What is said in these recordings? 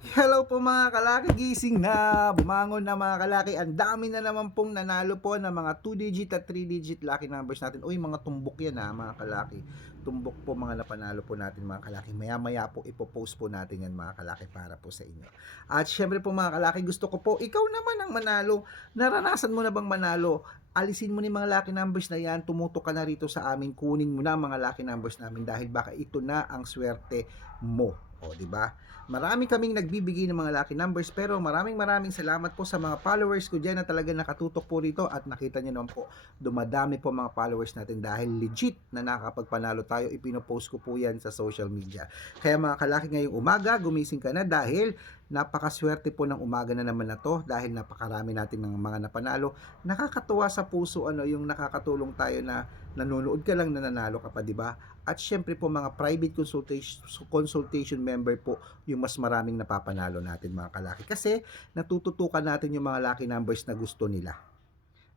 Hello po mga kalaki, gising na, bumangon na mga kalaki. Ang dami na naman pong nanalo po ng mga 2-digit at 3-digit lucky numbers natin. Uy, mga tumbok yan ha mga kalaki. Tumbok po mga napanalo po natin mga kalaki. Maya-maya po ipopost po natin yan mga kalaki para po sa inyo. At syempre po mga kalaki, gusto ko po, ikaw naman ang manalo. Naranasan mo na bang manalo? Alisin mo ni mga lucky numbers na yan, tumutok ka na rito sa amin, kunin mo na mga lucky numbers namin dahil baka ito na ang swerte mo. O, di ba? Marami kaming nagbibigay ng mga lucky numbers pero maraming maraming salamat po sa mga followers ko dyan na talaga nakatutok po rito at nakita nyo naman po dumadami po mga followers natin dahil legit na nakakapagpanalo tayo ipinopost ko po yan sa social media kaya mga kalaki ngayong umaga gumising ka na dahil napakaswerte po ng umaga na naman na to dahil napakarami natin ng mga napanalo nakakatuwa sa puso ano yung nakakatulong tayo na nanonood ka lang na nanalo ka pa di ba at syempre po mga private consultation consultation member po yung mas maraming napapanalo natin mga kalaki. Kasi natututukan natin yung mga lucky numbers na gusto nila.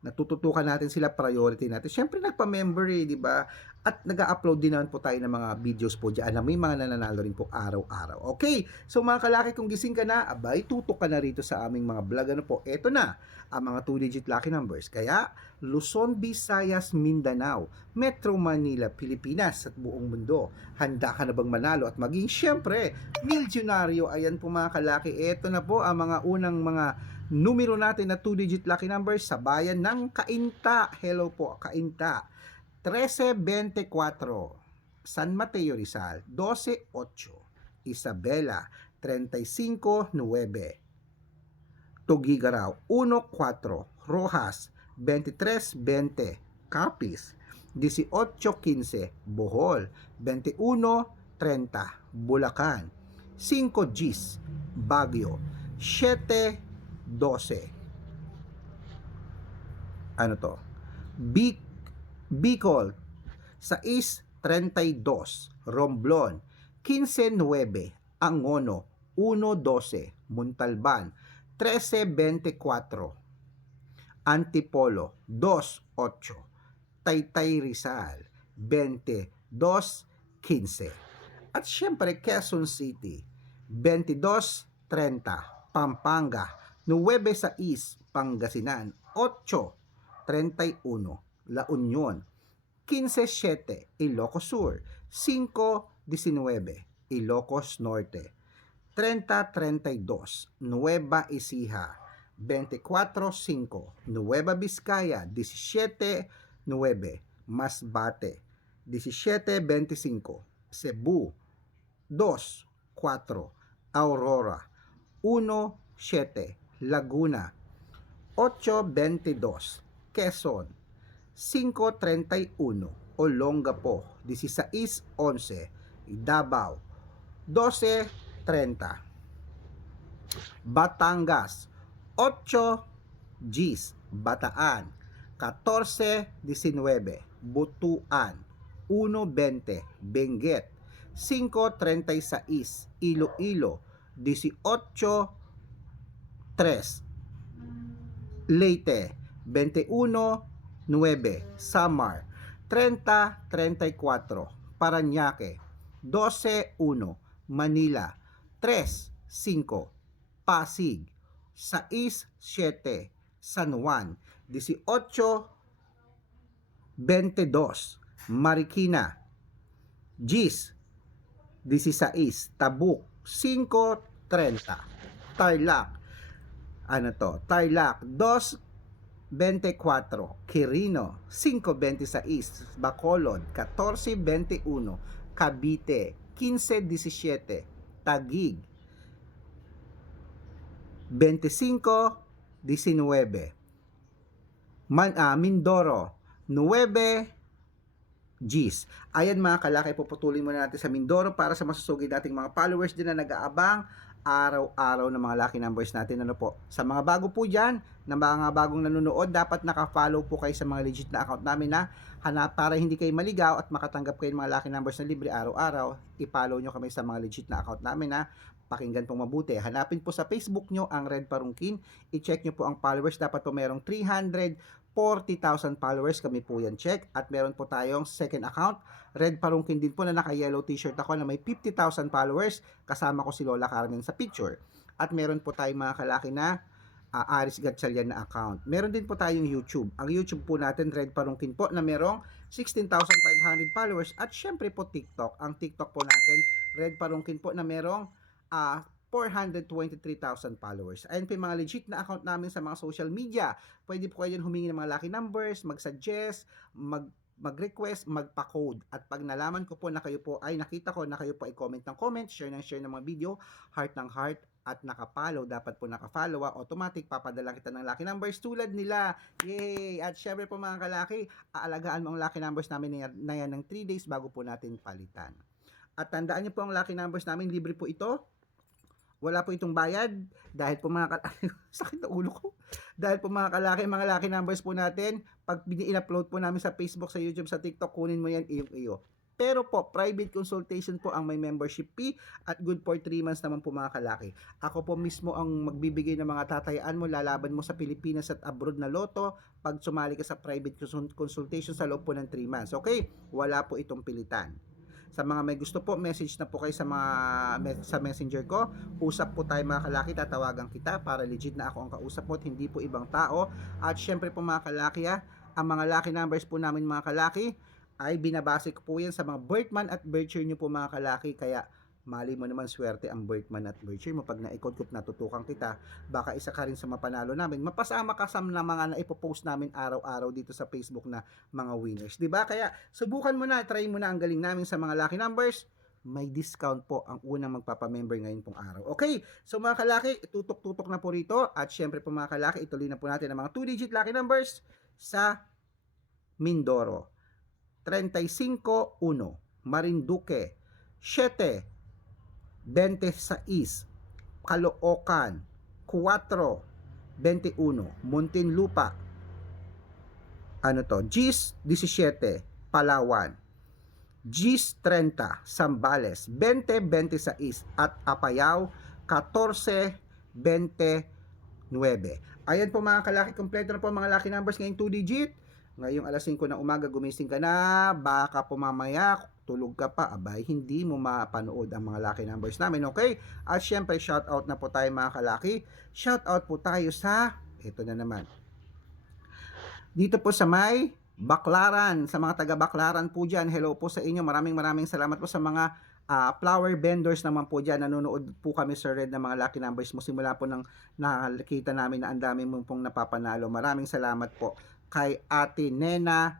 Natututukan natin sila, priority natin. Siyempre nagpa-member eh, di ba? At nag-upload din naman po tayo ng mga videos po dyan na may mga nananalo rin po araw-araw. Okay, so mga kalaki, kung gising ka na, abay, tutok ka na rito sa aming mga vlog. Ano po, eto na, ang mga 2-digit lucky numbers. Kaya, Luzon, Visayas, Mindanao, Metro Manila, Pilipinas at buong mundo. Handa ka na bang manalo at maging syempre, milyonaryo? Ayan po mga kalaki, eto na po ang mga unang mga numero natin na 2-digit lucky numbers sa bayan ng Kainta. Hello po, Kainta. 1324. San Mateo Rizal, 128. Isabela, 359. Tugigaraw, 14. Rojas, 2320. Capiz, 1815. Bohol, 2130. Bulacan, 5 Gs. Baguio, 7 12. Ano to? Bic Bicol, 6.32. Romblon, 15.9. Angono, 1.12. Montalban, 13.24. Antipolo, 2.8. Taytay Rizal, 22.15. At syempre, Quezon City, 22.30. Pampanga, 9.6. Pangasinan, 8.31. La Union, 15.7. Ilocos Sur, 5.19. Ilocos Norte, 30.32. Nueva Ecija, 24.5. Nueva Vizcaya, 17.9. Masbate, 17.25. Cebu, 2.4. Aurora, 1.7. Laguna, 8.22. Quezon, 5.31. Olongapo, 16.11. Davao, 12.30. Batangas, 8 Gs. Bataan, 14.19. Butuan, 1.20. Benguet, 5.36. Iloilo, 18.3. Leyte, 21.9. Samar, 30.34. Paranaque, 12.1. Manila, 3.5. Pasig, 6.7. San Juan, 18.22. Marikina, Gis, 16. Tabuk, 5.30. Tarlac, ano to? Tarlac, 2.24. Quirino, 5.26. Bacolod, 14.21. Cavite, 15.17. Taguig, 25.19. Man, ah, Mindoro, 9 Gs. Ayan mga kalaki, puputulin muna natin sa Mindoro para sa masusugid nating mga followers din na nag-aabang araw-araw ng mga lucky numbers natin. Ano po? Sa mga bago po dyan, na mga bagong nanonood, dapat naka-follow po kayo sa mga legit na account namin na hanap para hindi kayo maligaw at makatanggap kayo ng mga lucky numbers na libre araw-araw. I-follow nyo kami sa mga legit na account namin na pakinggan po mabuti. Hanapin po sa Facebook nyo ang Red Parungkin. I-check nyo po ang followers. Dapat po merong 340,000 followers. Kami po yan check. At meron po tayong second account. Red Parungkin din po na naka-yellow t-shirt ako na may 50,000 followers. Kasama ko si Lola Carmen sa picture. At meron po tayong mga kalaki na uh, Aris Gatchalian na account. Meron din po tayong YouTube. Ang YouTube po natin, Red Parungkin po, na merong 16,500 followers. At syempre po TikTok. Ang TikTok po natin, Red Parungkin po, na merong uh, 423,000 followers. Ayan po yung mga legit na account namin sa mga social media. Pwede po kayo humingi ng mga lucky numbers, mag-suggest, mag mag-request, magpa-code. At pag nalaman ko po na kayo po ay nakita ko na kayo po ay comment ng comment, share ng share ng mga video, heart ng heart, at nakapollow, dapat po nakafollow, ah, automatic, papadala kita ng lucky numbers tulad nila. Yay! At syempre po mga kalaki, aalagaan mo ang lucky numbers namin na yan ng 3 days bago po natin palitan. At tandaan niyo po ang lucky numbers namin, libre po ito. Wala po itong bayad dahil po mga kalaki, sakit na ulo ko. Dahil po mga kalaki, mga lucky numbers po natin, pag in-upload po namin sa Facebook, sa YouTube, sa TikTok, kunin mo yan iyong iyo. Pero po, private consultation po ang may membership fee at good for 3 months naman po mga kalaki. Ako po mismo ang magbibigay ng mga tatayaan mo, lalaban mo sa Pilipinas at abroad na loto pag sumali ka sa private consul- consultation sa loob po ng 3 months. Okay? Wala po itong pilitan. Sa mga may gusto po, message na po kayo sa mga sa messenger ko. Usap po tayo mga kalaki, tatawagan kita para legit na ako ang kausap po at hindi po ibang tao. At syempre po mga kalaki, ah, ang mga lucky numbers po namin mga kalaki ay binabase ko po yan sa mga birthman at birth year nyo po mga kalaki. Kaya mali mo naman swerte ang birthman at year mo. Pag naikot ko natutukan kita, baka isa ka rin sa mapanalo namin. Mapasama ka sa mga na ipopost namin araw-araw dito sa Facebook na mga winners. 'di ba Kaya subukan mo na, try mo na ang galing namin sa mga lucky numbers. May discount po ang unang magpapamember ngayon pong araw. Okay, so mga kalaki, tutok-tutok na po rito. At syempre po mga kalaki, ituloy na po natin ang mga 2-digit lucky numbers sa Mindoro. 35-1, Marinduque, 7, 26, Caloocan, 4, 21, Muntinlupa, ano to, Gis 17, Palawan, Gis 30, Sambales, 20, 26, at Apayao, 14, 29. Ayan po mga kalaki, kompleto na po mga lucky numbers ngayong 2 digit. Ngayong alas 5 ng umaga, gumising ka na, baka po mamaya, tulog ka pa, abay, hindi mo mapanood ang mga lucky numbers namin, okay? At syempre, shout out na po tayo mga kalaki. Shout out po tayo sa, ito na naman, dito po sa may Baklaran, sa mga taga Baklaran po dyan, hello po sa inyo, maraming maraming salamat po sa mga ah, flower vendors naman po dyan, nanonood po kami Sir Red ng mga lucky numbers mo simula po nang nakakita namin na ang dami mo pong napapanalo. Maraming salamat po kay Ate Nena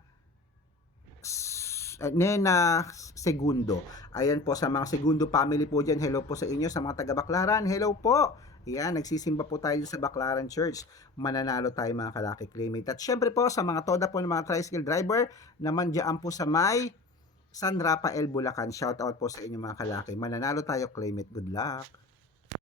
Nena Segundo. Ayan po sa mga Segundo family po dyan. Hello po sa inyo. Sa mga taga Baklaran, hello po. Yan, nagsisimba po tayo sa Baklaran Church. Mananalo tayo mga kalaki claimate. At syempre po sa mga toda po ng mga tricycle driver naman dyan po sa may San Rafael Bulacan. Shout out po sa inyo mga kalaki. Mananalo tayo claimate. Good luck.